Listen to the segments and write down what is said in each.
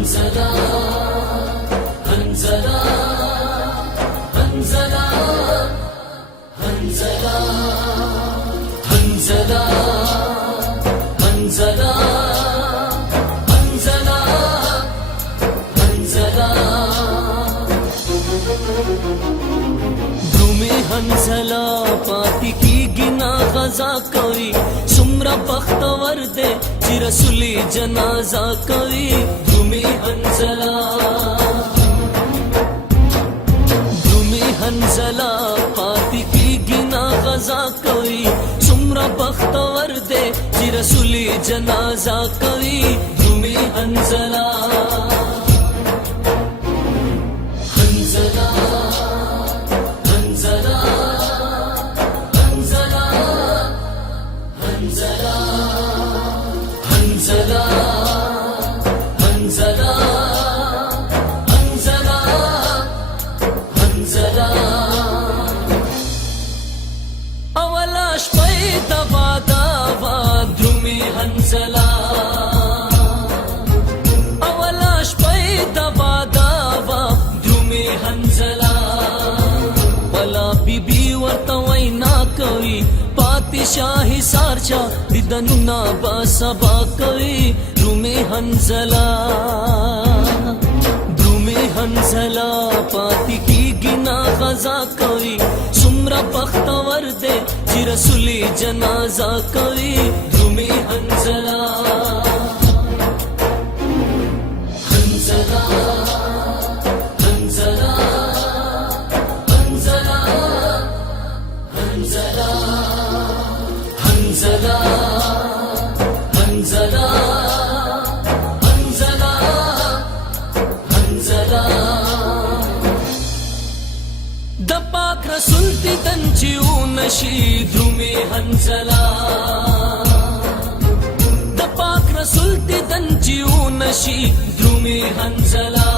हंसला हंसला हंसला हंसला हंसला हंसला हंसला हंसला धूमे हंसला पाती की गिना गजा कवी सुमरा बख्तवर दे चिरसुली जनाजा कवी धूमे हंसला हंसला पाती की गिना गजा कवी सुमरा बख्तवर दे चिरसुली जनाजा कवी धूमे हंसला हंसला हंसला हंसला हंसला हंसला हंसला हंसला अवलाश पैदवा दावा ध्रुमी हंसला अवलाश पैदवा दावा ध्रुमी हंसला पला बिबी वर्तवैना कवी पातिशाही सारच्या दिदनुना बसबा कवी ध्रुमी हंसला हंसला पाती की गिना गजा कवी सुमरा बख्तवर दे चिरसुली जनाजा कवी धूमे हंसला हंसला हंसला हंसला हंसला हंसला हंसला दपाक रसुलती तंची ऊनशी ध्रुमे हंसला दपाक रसुलती तंची ऊनशी ध्रुमे हंसला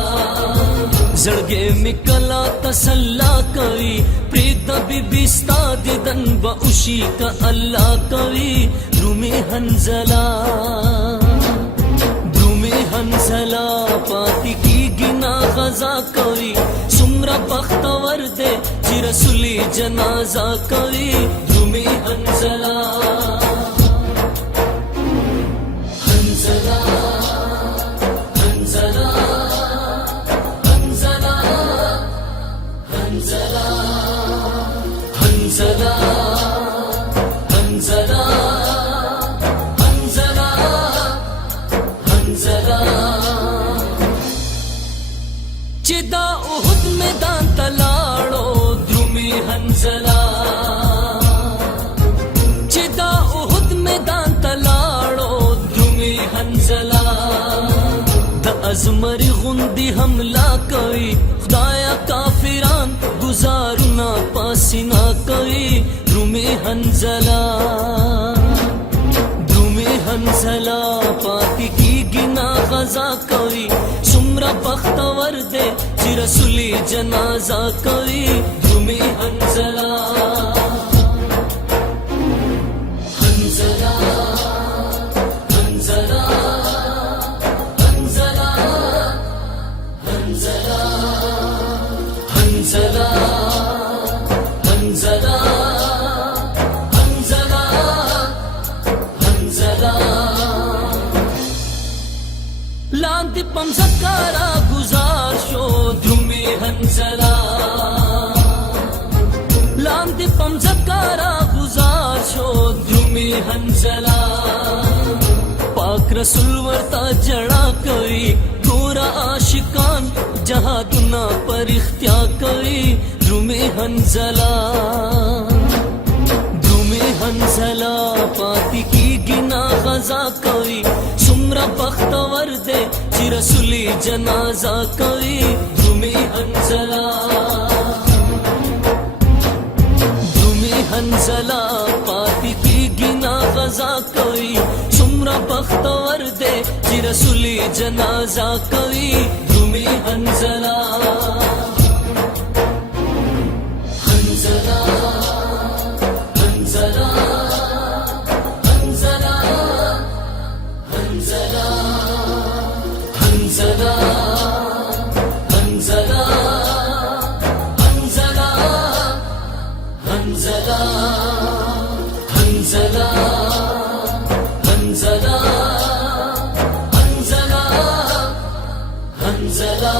जड़गे मिकला तसल्ला कवी प्रीत बिबिस्ता दिदन ब उशी का अल्लाह कवी ध्रुमे हंसला हंसला पाती की गिना गजा कवी सुमरा बख्तवर दे चिरसुली जनाजा कवी धूमे हंसला हंसला हंसला हंसला हंसला हंसला हंसला चिदा उहुद मैदान तलाड़ो ध्रुमे हंसला चिदा उहुद मैदान तलाड़ो ध्रुमे हंसला द अजमरी गुंदी हमला कवी खुदाया काफिरान गुजारुना पासिना कवी ध्रुमे हंसला हंसला पाती की गिना गजा कवी सुमरा बख्तवर दे चिरसुली जनाजा कवी धूमे हंसला हंसला हंसला हंसला हंसला हंसला हंसला लांति पम सकारा गुजार शो ध्रुमे हंसला लांति पम सकारा गुजार शो ध्रुमे हंसला पाक रसूल वर्ता जड़ा कवी गोरा आशिकान जहादुना पर इख्तिया कवी ध्रुमे हंसला हंसला पाती की गिना गजा कवी सुमरा बख्तवर दे चिरसुली जनाजा कवी धूमे हंसला हंसला पाती की गिना गजा कवी सुमरा बख्तवर दे चिरसुली जनाजा कवी धूमे हंसला हंसला हंसला हंसला हंसला हंसला हंसला हंसला हंसला हंसला हंसला